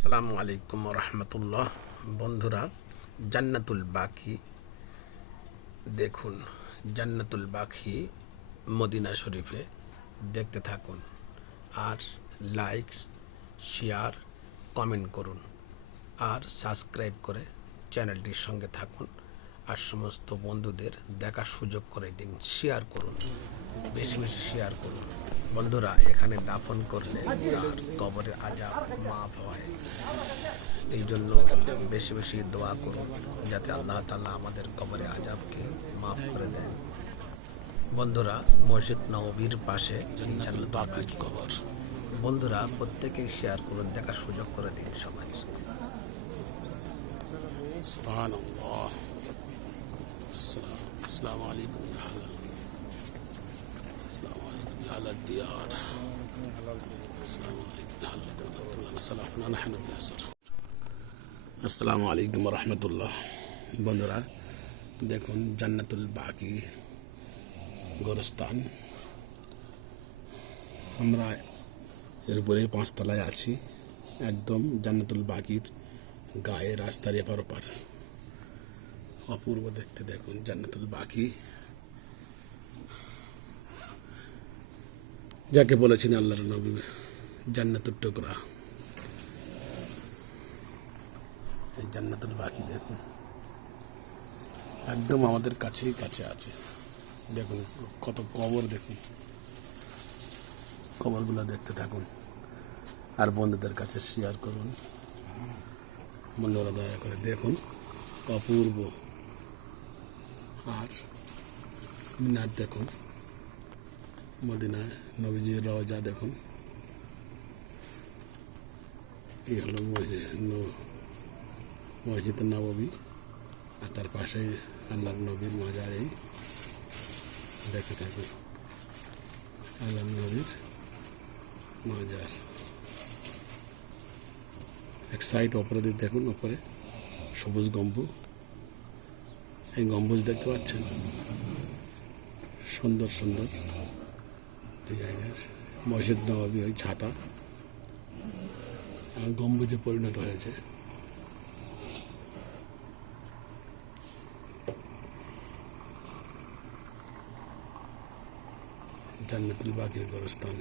আসসালামু আলাইকুম রহমতুল্লাহ। বন্ধুরা, জান্নাতুল বাকি দেখুন। জান্নাতুল বাকি মদিনা শরীফে দেখতে থাকুন আর লাইক, শেয়ার, কমেন্ট করুন আর সাবস্ক্রাইব করে চ্যানেলটির সঙ্গে থাকুন আর সমস্ত বন্ধুদের দেখার সুযোগ করে দিন। শেয়ার করুন, বেশি বেশি শেয়ার করুন। বন্ধুরা, এখানে দাফন করলে তার কবরের আযাব মাফ হয়, এই জন্য বেশি বেশি দোয়া করুন যাতে আল্লাহ তাআলা আমাদের কবরের আযাবকে মাফ করে দেন। বন্ধুরা, মসজিদ নববীর পাশে জান্নাতুল বাকির কবর। বন্ধুরা, প্রত্যেকেই শেয়ার করুন, দেখার সুযোগ করে দিন সবাই। সুবহানাল্লাহ। আসসালামু আলাইকুম ইয়া আহলাল আসসালামু আলাইকুম ইয়া আহলাদ দিয়ার আসসালামু আলাইকুম ইয়া আহলাল দিয়ার সালাফনা নাহনু বিল আসর। আসসালামু আলাইকুম ওয়া রাহমাতুল্লাহ। বন্ধুরা দেখুন, জান্নাতুল বাকি গোরস্থান। আমরা এর উপরে 5 তলায় আছি, একদম জান্নাতুল বাকির গায়ে রাস্তার এপার ওপার। অপূর্ব দেখতে। দেখুন জান্নাতুল বাকি, যাকে বলেছেন আল্লাহর নবী জান্নাতুল টুকরা। এই জান্নাতুল বাকি দেখুন, একদম আমাদের কাছেই কাছে আছে। দেখুন কত কবর, দেখুন কবরগুলো দেখতে থাকুন আর বন্ধুদের কাছে শেয়ার করুন। বন্ধুরা দয়া করে দেখুন, অপূর্ব। আর মিনার দেখুন, মদিনায় নবীজির রওজা দেখুন। এই হলো মসজিদ নববী, আর তার পাশে আল্লাহর নবীর মাজার। এই দেখতে থাকুন আল্লাহর নবীর মাজার। এক সাইড ওপরে দিকে দেখুন, ওপরে সবুজ গম্বুজ। এই গম্বুজ দেখতে পাচ্ছেন, সুন্দর সুন্দর ডিজাইনের। মসজিদ নববী ওই ছাতা গম্বুজে পরিণত হয়েছে। জান্নাতুল বাকির গোরস্থান।